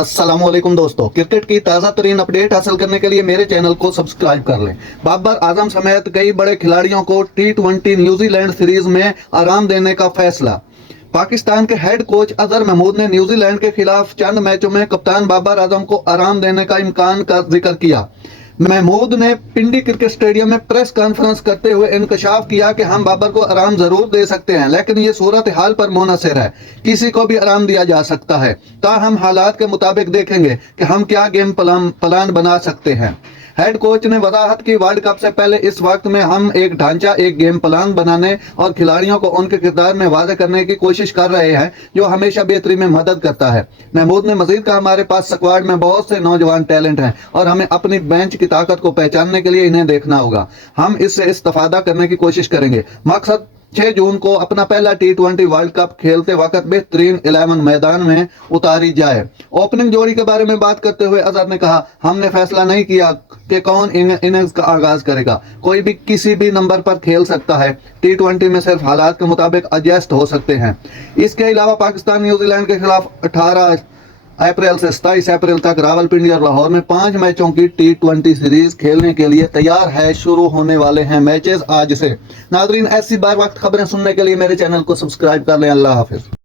अस्सलाम वालेकुम दोस्तों, क्रिकेट की ताज़ा तरीन अपडेट हासिल करने के लिए मेरे चैनल को सब्सक्राइब कर लें। बाबर आजम समेत कई बड़े खिलाड़ियों को T20 न्यूजीलैंड सीरीज में आराम देने का फैसला। पाकिस्तान के हेड कोच अजहर महमूद ने न्यूजीलैंड के खिलाफ चंद मैचों में कप्तान बाबर आजम को आराम देने का इम्कान का जिक्र किया। महमूद ने पिंडी क्रिकेट स्टेडियम में प्रेस कॉन्फ्रेंस करते हुए इंकशाफ किया कि हम बाबर को आराम जरूर दे सकते हैं, लेकिन ये सूरत हाल पर मुनहसर है। किसी को भी आराम दिया जा सकता है। हम हालात के मुताबिक देखेंगे कि हम क्या गेम प्लान बना सकते हैं। हेड कोच ने वजाहत की, वर्ल्ड कप से पहले इस वक्त में हम एक ढांचा, एक गेम प्लान बनाने और खिलाड़ियों को उनके किरदार में वाज़ेह करने की कोशिश कर रहे हैं, जो हमेशा बेहतरी में मदद करता है। महमूद ने मजीद कहा, हमारे पास स्क्वाड में बहुत से नौजवान टैलेंट हैं और हमें अपनी बेंच की ताकत को पहचानने के लिए इन्हें देखना होगा। हम इससे इस्तेफादा करने की कोशिश करेंगे। मकसद 6 जून को अपना पहला T20 वर्ल्ड कप खेलते वक्त बेहतरीन 11 मैदान में उतारी जाए। ओपनिंग जोड़ी के बारे में बात करते हुए अजहर ने कहा, हमने फैसला नहीं किया कि कौन इनिंग्स का आगाज करेगा। कोई भी किसी भी नंबर पर खेल सकता है। T20 में सिर्फ हालात के मुताबिक एडजस्ट हो सकते हैं। इसके अलावा पाकिस्तान न्यूजीलैंड के खिलाफ 18 अप्रैल से 27 अप्रैल तक रावलपिंडी और लाहौर में 5 मैचों की T20 सीरीज खेलने के लिए तैयार है। शुरू होने वाले हैं मैचेस आज से। नाजरीन, ऐसी बार वक्त खबरें सुनने के लिए मेरे चैनल को सब्सक्राइब कर लें। अल्लाह हाफिज।